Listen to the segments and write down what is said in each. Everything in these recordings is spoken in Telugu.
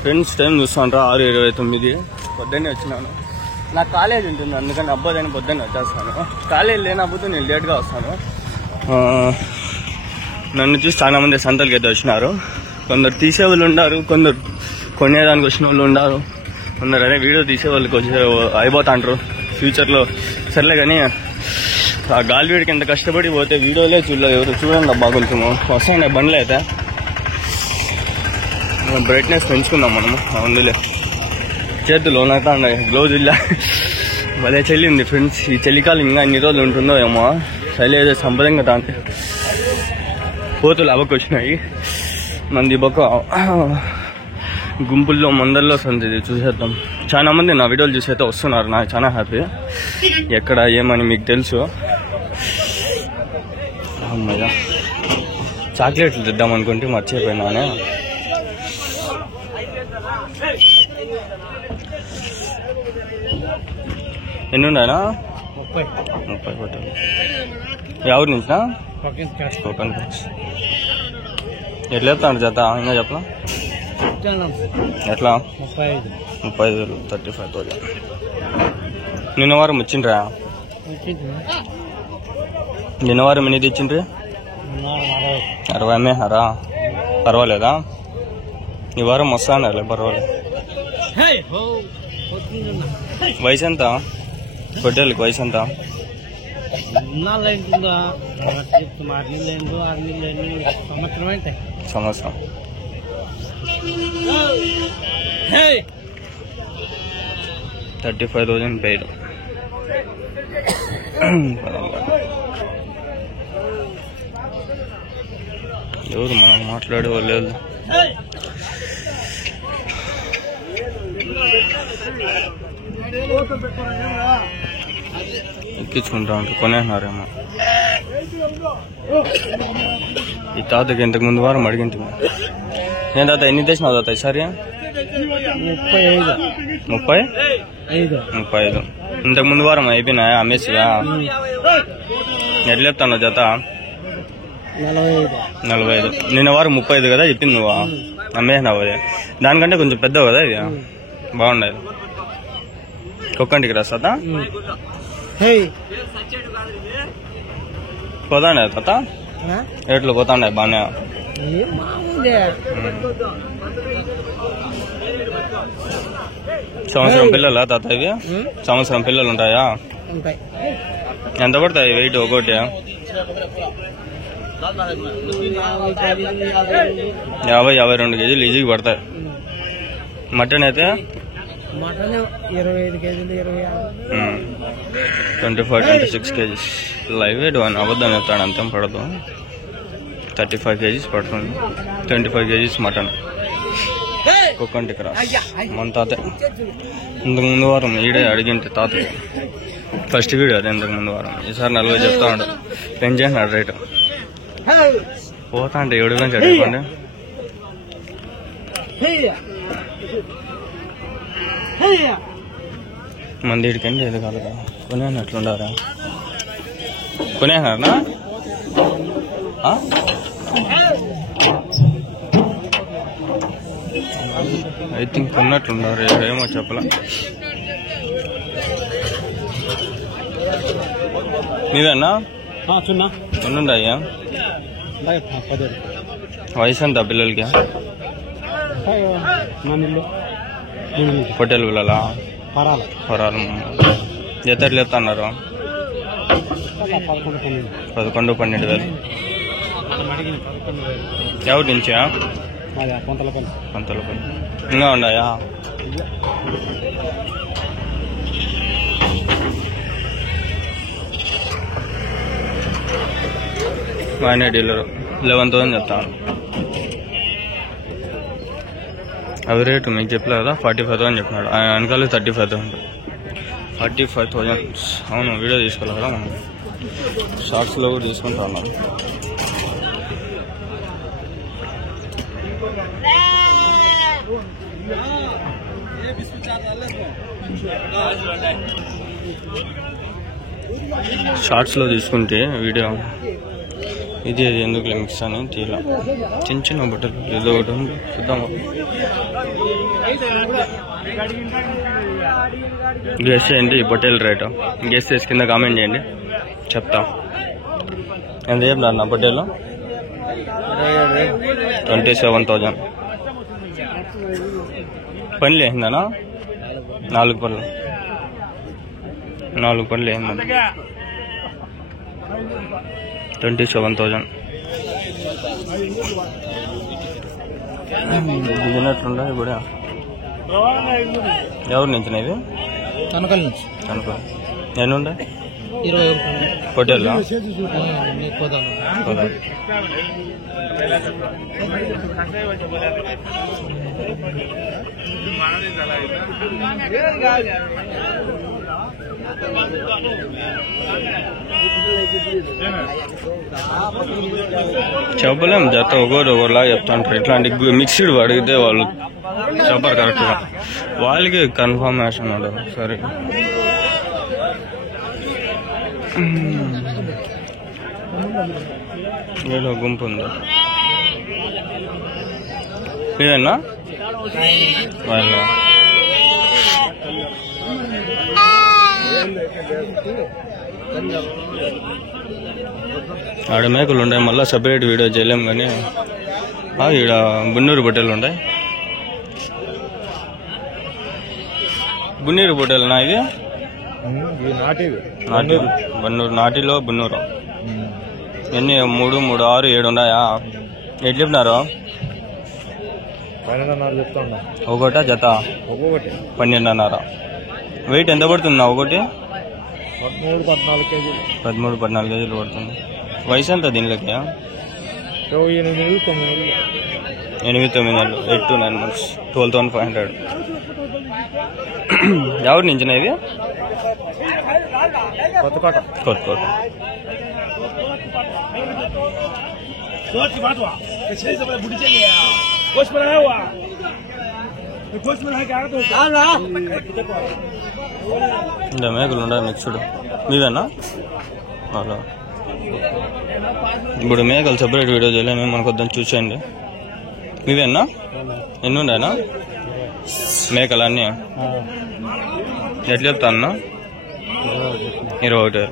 ఫ్రెండ్స్ టైం చూస్తాను 6:29 పొద్దున్నే వచ్చినాను. నాకు కాలేజ్ ఉంటుంది, అందుకని అబ్బాయిని పొద్దున్నే వచ్చేస్తాను. కాలేజ్ లేనప్పుడు నేను లేట్గా వస్తాను. నన్ను చూసి చాలా మంది సంతలకి అయితే వచ్చినారు. కొందరు తీసేవాళ్ళు ఉన్నారు, కొందరు కొనేదానికి వచ్చిన వాళ్ళు ఉన్నారు, కొందరు అదే వీడియో తీసేవాళ్ళకి వచ్చే అయిపోతాంటారు ఫ్యూచర్లో. సర్లే కానీ ఆ గాలి వీడికి ఎంత కష్టపడి పోతే వీడియోలే చూడలేదు ఎవరు. చూడండి అబ్బా కొంచెం వస్తాయండి బండ్లు అయితే. బ్రైట్నెస్ పెంచుకుందాం మనము. అందులో చేతులు ఓనైతే ఉన్నాయి, గ్లౌజ్ ఇలా భలే చలి ఉంది ఫ్రెండ్స్. ఈ చలికాలం ఇంకా ఎన్ని రోజులు ఉంటుందో ఏమో. చలి ఏదో సంపదంగా తాంటే పోతులు అవ్వకు వచ్చినాయి. మంది బొక్క గుంపుల్లో మందల్లో సంది చూసేద్దాం. చాలా మంది నా వీడియోలు చూసైతే వస్తున్నారు, నాకు చాలా హ్యాపీ. ఎక్కడ ఏమని మీకు తెలుసు. అమ్మయ్య చాక్లెట్లు తెద్దాం అనుకుంటే మర్చిపోయినానే. ఎన్ని ఉన్నాయనా? 30 కొట్టాలి. ఎవరి నుంచినా? ఎట్లా చెప్తాను జత ఇంకా చెప్పలా? ఎట్లా? 35,000 35,000. నిన్న వారం వచ్చిండ్రా? నిన్న వారం ఎన్ని తెచ్చిండ్రి? 60 అమ్మేహారా? పర్వాలేదా? ఈ వారం వస్తానలే, పర్వాలేదు. వయసు ఎంత పొట్టేళ్ళకి? వయసు ఎంత? సంవత్సరం. 35,000 పెయిడ్. ఎవరు మనం మాట్లాడే వాళ్ళు లేదు. ఎక్కించుకుంటా ఉంటారు, కొనేసినారేమో. ఈ తాతకి ఇంతకు ముందు వారం అడిగింది. నేను తాత ఎన్ని తెచ్చినావు తాత ఈసారి? 35. ఇంతకు ముందు వారం అయిపోయినాయా అమ్మేసిగా? ఎట్లా చెప్తాను జత? 45. నిన్న వారం 35 కదా చెప్పింది నువ్వు, అమ్మేసినావు. అదే దానికంటే కొంచెం పెద్దవు కదా ఇది, బాగుండదు. కుక్కంటికి రాస్తా పోతాండే తాత? రేట్లు పోతాండే బాగానే. సంవత్సరం పిల్లలా తాత ఇవి? సంవత్సరం పిల్లలు ఉంటాయా? ఎంత పడతాయి వెయిట్ ఒకటి? 50-52 కేజీలు ఈజీగా పడతాయి. మటన్ అయితే 25-26 కేజీస్. లైవ్ వెయిట్ అని అబద్ధం చెప్తాడు, అంతం పడదు. 35 కేజీస్ పడుతుంది. 25 కేజీస్ మటన్. కుక్కంటి క్రాస్ మన తాత. ఇంతకు ముందు వారం ఈడే అడిగింటే తాతకి ఫస్ట్ వీడియో అదే. ఇంతకు ముందు వారం. ఈసారి 40 చెప్తా ఉంటాడు, పెంచేసినాడు రేటు. పోతా అంటే 7 నుంచి అడగండి. మంది ఇడికండి ఏది కాదు కదా. కొనేసినట్లుండారా? కొనేసినారనా? ఐ థింక్ కొన్నట్లుండారు, ఏమో చెప్పలా. నీవేనా? ఎన్నుండయ్యా? వయసు ఎంత పిల్లలకి? పొట్టేలు పిల్లలా? పరాలు. ఎత్తట్లు చెప్తున్నారు? 11-12,000. ఎవరి నుంచా? పంతలపల్లి. ఇంకా ఉన్నాయా? ఆయన డీలర్ 11,000 చెప్తాను. అవి రేటు మీకు చెప్పలేదు, 45,000 చెప్పినాడు. ఆయన వెనకాల 35,000. 45,000. అవును, వీడియో తీసుకోవాలి కదా మనం. షార్ట్స్లో కూడా తీసుకుంటా ఉన్నాం. షార్ట్స్లో తీసుకుంటే వీడియో ఇది ఎందుకు మిక్స్ అని తీలా చిన్న చిన్న బట్టలు ఏదో ఒకటి ఉంది చూద్దాం. గెస్ చేయండి ఈ బట్టల రేటు. గెస్ చేసి కింద కామెంట్ చేయండి, చెప్తా. ఎంత చెప్తారు నా బట్టలు? 27,000. పనులు వేసిందనా? 4 పనులు 4 పనులు వేసిందన్న. 27,000. దిగినట్లుండే ఇప్పుడు. ఎవరు నుంచి ఇది? తనకల్ నుంచి. తనకల్ నేనుండే 20 హోటల్లో చెప్పలేం. జత ఒకలా చెప్తా ఉంటారు. ఇట్లాంటి మిక్స్డ్ అడిగితే వాళ్ళు చెప్పారు కరెక్ట్గా, వాళ్ళకి కన్ఫర్మేషన్ ఉండదు. సరే ఏదో గుంపు ఉంది ఇదేనా వాళ్ళ ఆడ మేకలు ఉన్నాయి. మళ్ళీ సపరేట్ వీడియో చేయలేం కానీ ఈడ బున్నూరు బొట్టెలు ఉంటాయి. బున్నూరు బొట్టెలునా ఇది? బున్నూరు నాటిలో బున్నూరు. ఎన్ని? 3, 3, 6, 7 ఉన్నాయా? ఎట్లు చెప్పినారు? 12.5 ఒకటా జత? 12.5. వెయిట్ ఎంత పడుతుంది ఒకటి? 13-14 కేజీలు. 13-14 కేజీలు పడుతుంది. వయసు ఎంత దీనిలోకి? 8-9 నెలలు. 8 to 9 months. 12,500. ఎవరి నుంచినా ఇది? కొత్తకోట. ఇంకా మేకలు ఉండే మిక్స్డ్ మీవేనా? అలా ఇప్పుడు మేకలు సపరేట్ వీడియో చేయలేము, మనకు వద్దని చూసేయండి. మీవేనా? ఎన్ని ఉండేనా మేకలు అన్నీ? ఎట్లా చెప్తా అన్న? 21.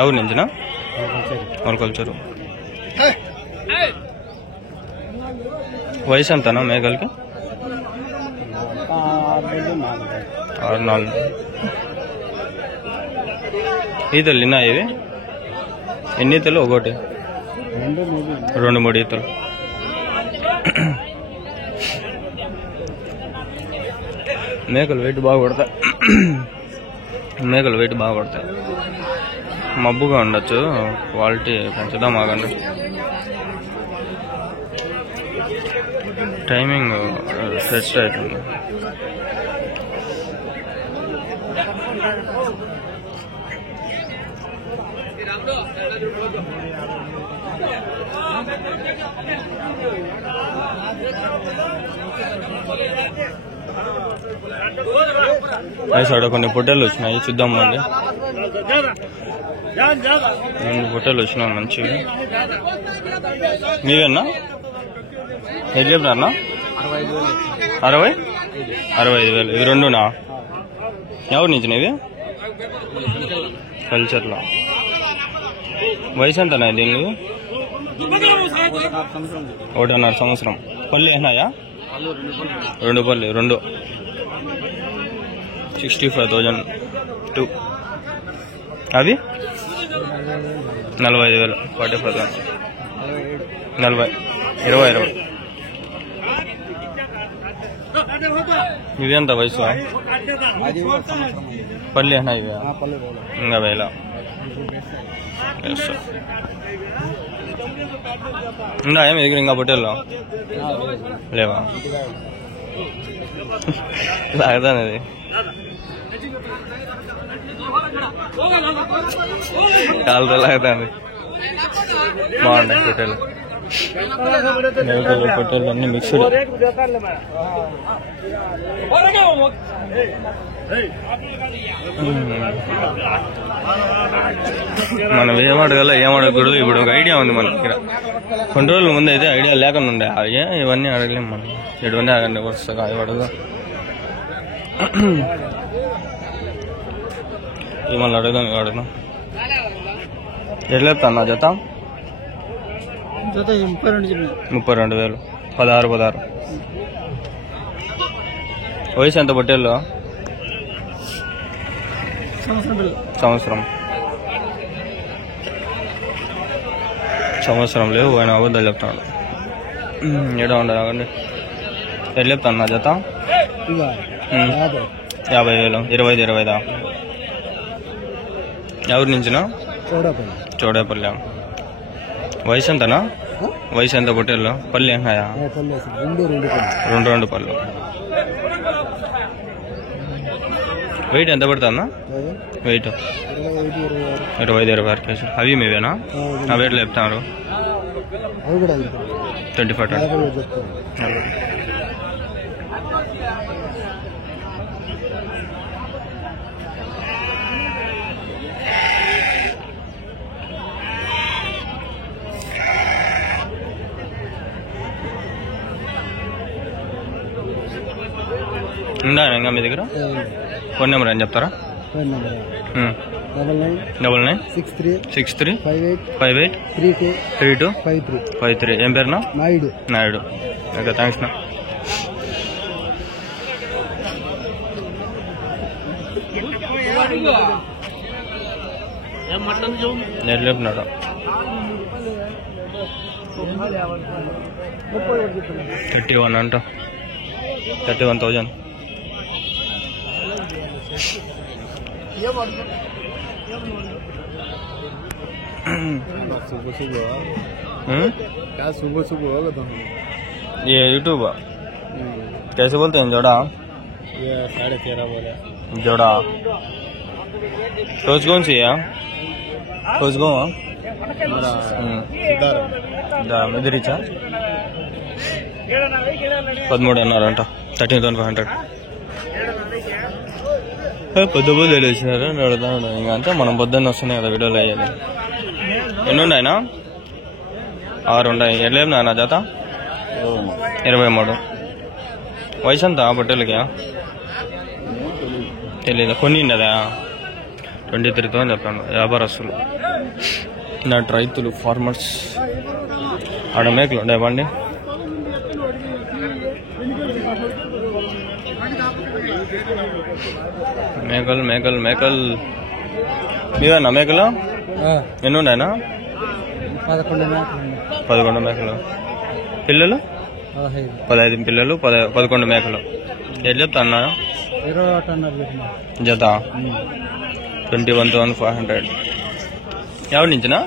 ఎవరి నుంచినా? వరకొల్చరు. వయసు ఎంతనా మేకలకి? 6-4. ఈతలు నిన్నా ఇవి ఎన్ని ఈతలు? ఒకటి 2-3 ఈతలు. మేకలు వెయిట్ బాగా పడతాయి. మబ్బుగా ఉండొచ్చు, క్వాలిటీ పెంచుదాం ఆగండి. టైమింగ్ సెట్ అవుతుంది. అక్కడ కొన్ని పొట్టేలు వచ్చినాయి, చూద్దామండి. 2 పొట్టేలు వచ్చినాయి మంచివి. మీవేనా? ఏం చెప్పినారన్నా? 65,000. ఇవి 2నా? ఎవరి నుంచి ఇవి? కల్చర్లో. వయసు ఎంతనా దీన్ని? 1.5 సంవత్సరం. పళ్ళు వేసినాయా? 2 పళ్ళు. 2 65,002. అది 45,000. 45,000. 40. 20. ఇవి ఎంత వయసు? పళ్ళు వేసినాయి ఇవి ఇంకా వేళ. ఉందా ఏమి దగ్గర ఇంకా పొట్టేళ్ళు లేవా? లాగదాని అది కాలుతో లాగదాని. బాగుంటాయి పొట్టేళ్ళు. మేకలు పొట్టేళ్ళు అన్ని మిక్స్డ్. మనం ఏం అడగాల ఏం అడగకూడదు ఇప్పుడు ఒక ఐడియా ఉంది మనకి. ఇక్కడ కొన్ని రోజుల ముందు అయితే ఐడియా లేకుండా ఉండే ఇవన్నీ అడగలేము మనం. ఇటువంటి అడగండి వరుసగా అవి అడగదు. మళ్ళీ అడుగుదాం ఇవి అడుగుదాం. ఎట్లా చెప్తాను నా జత 32,000 16. వయసు ఎంత పొట్టేళ్ళు? సంవత్సరం లేవు ఆయన అబద్ధాలు చెప్తాడు. ఏడా ఉండదు అవండి. ఎట్లా చెప్తాను నా జత? 50,000 25 ఎవరి నుంచినా? చౌడేపల్లి. వయసు ఎంతనా? వయసు ఎంత పొట్టేళ్ళు? పళ్ళు ఏనాయా? 2 పళ్ళు. వెయిట్ ఎంత పడుతుందా? వెయిట్ 25-26 కేజీలు. అవి మీవేనా? అవి ఎట్లా చెప్తున్నారు? 25. ఉందా ఇంకా మీ దగ్గర? ఫోన్ నెంబర్ అని చెప్తారా? 996363583253. ఏం పేరునా? నాయుడు. ఓకే, థ్యాంక్స్ నా. ఎట్లా చెప్పినాడు? 31 అంట. 31,000. सुबह होगा तो ये यूट्यूब कैसे बोलते हैं? जोड़ा? ये 13.5 बोले जोड़ा. रोज कौन सी है? रोज कौन? మెదిరిచా 13 అన్నారంట. 13,500. పొద్దు తెలిసినారు అడుగుతాడు. ఇంకా అంతే, మనం పొద్దున్న వస్తున్నాయి కదా వీడియోలు అయ్యేది. ఎన్ని ఉన్నాయినా? 6 ఉన్నాయి. ఎట్లా నా జత? 23. వయసు ఎంత పొట్టేళ్ళకి? తెలీదు. కొన్ని ఉండదా? 23తో అని చెప్పాను. వ్యాపారస్తులు, నాటి రైతులు, ఫార్మర్స్. ఆడ మేకలు ఉండే బండి. మేకలు మీవేనా మేకలు? ఎన్ని ఉన్నాయనా? 11 మేకలు. పిల్లలు? 15 పిల్లలు, 11 మేకలు. ఎట్లా చెప్తా అన్నా జత? 21,500. ఎవరి నుంచినా?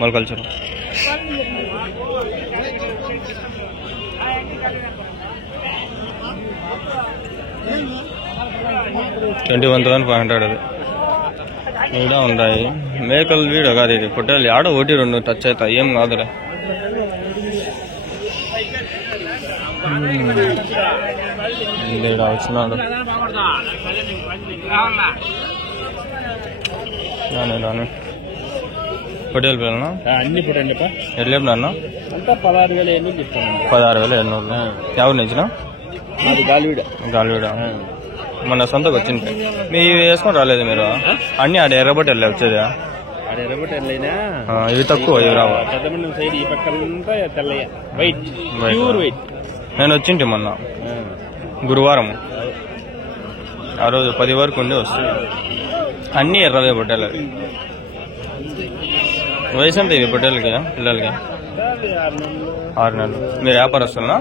మొలకల్చరు. $21,500. అది వీడా ఉన్నాయి మేకలు. వీడియో కాదు ఇది, పొట్టేలు. ఆడ 1-2 టచ్ అవుతాయి, ఏం కాదులే. వచ్చినాడు రాను. పొట్టేలు పిల్లలు అన్ని పొట్టండి. ఎట్లా చెప్పినా? 16,800. ఎవరి నుంచినా? గాలివీడ. మొన్న సొంతకు వచ్చింది. మీ వేసుకొని రాలేదు మీరు? అన్ని ఆడ ఎర్రబట్టి వెళ్ళా వచ్చేది. ఇవి తక్కువ, ఇవి రావు. నేను వచ్చింటి మొన్న గురువారం. ఆ రోజు 10 వరకు ఉండి వస్తుంది. అన్ని ఎర్రవే పొట్టేలు. అవి వయసు అంటే ఇవి పొట్టేలకి పిల్లలకి? 6 నెలలు. మీరు వ్యాపారస్తున్నా?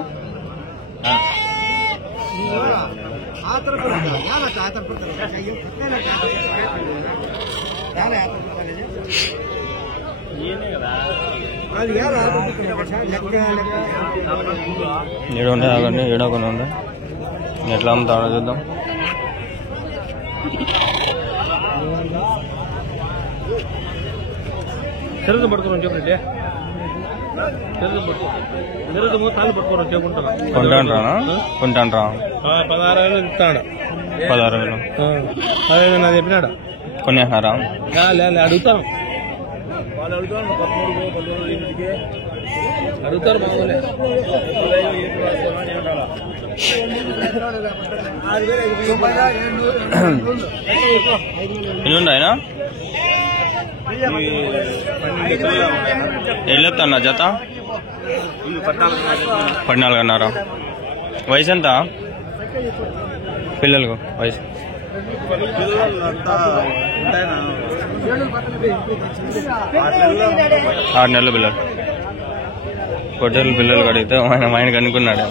ఏడుండే ఆగండి, ఏడొకనే ఉండే. ఎట్లా అమ్ముతాడో చూద్దాం. పడుతున్నాం చెప్పండి. కొంటాంట్రానా కొంటాంట్రా 16,000 ఇస్తాడు 16,000 అదే నాకు చెప్పినాడు కొన్ని అంటున్నారా అడుగుతాను అడుగుతారు మామూలే ఎన్నున్నాయినా ఎల్లెత్తన్నా జత 14,500 వయసు ఎంత పిల్లలకు వయసు 6 నెలల పిల్లలు పొట్టేళ్ళ పిల్లలు కడిగితే ఆయన కనుక్కున్నాడు